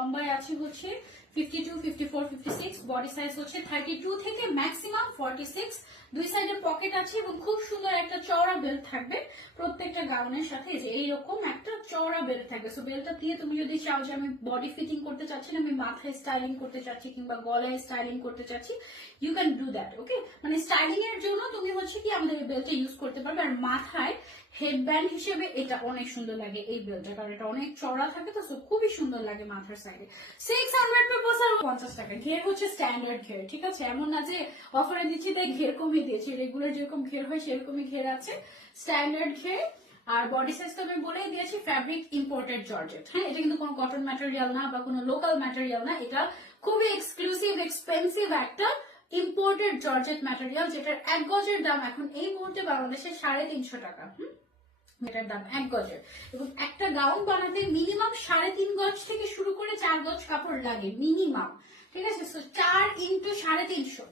লম্বায় আছে হচ্ছে 52, 54, 56, বডি সাইজ হচ্ছে 32 থেকে ম্যাক্সিমাম 46। দুই সাইডে পকেট আছে এবং খুব সুন্দর একটা চওড়া বেল্ট থাকবে প্রত্যেকটা গাউনের সাথে। যে এইরকম একটা চওড়া বেল্ট থাকবে। সো বেল্টটা দিয়ে তুমি যদি চাও যে আমি বডি ফিটিং করতে চাচ্ছি না, আমি মাথায় স্টাইলিং করতে চাচ্ছি কিংবা গলায় স্টাইলিং করতে চাচ্ছি, ইউ ক্যান ডু দ্যাট। ওকে, মানে স্টাইলিং এর জন্য তুমি হচ্ছে কি আমাদের এই বেল্টটা ইউজ করতে পারবে। আর মাথায় হেডব্যান্ড হিসেবে এটা অনেক সুন্দর লাগে এই বেল্টটা, কারণ এটা অনেক চড়া থাকে তো, খুবই সুন্দর লাগে মাথার সাইডে। 600 পে বসার 50 টাকা। ঘের হচ্ছে স্ট্যান্ডার্ড ঘের, ঠিক আছে, এমন না যে অফারে দিচ্ছি তাই ঘের কমিয়ে দিয়েছি। রেগুলার যেরকম ঘের হয় সেরকমই ঘের আছে, স্ট্যান্ডার্ড ঘের। আর বডি সাইজ তো আমি বলেই দিয়েছি, ফ্যাব্রিক ইম্পোর্টেড জর্জেট। হ্যাঁ, এটা কিন্তু কোনো কটন ম্যাটেরিয়াল না বা কোনো লোকাল ম্যাটেরিয়াল না, এটা খুবই এক্সক্লুসিভ এক্সপেন্সিভ একটা ইম্পোর্টেড জর্জেট ম্যাটেরিয়াল, যেটার 1 গজের দাম এখন এই মুহূর্তে বাংলাদেশে 350 টাকা। এটার দাম 1 গজের। এবং একটা গাউন বানাতে মিনিমাম 3.5 গজ থেকে শুরু করে 4 গজ কাপড় লাগে মিনিমাম, ঠিক আছে। 4 × 350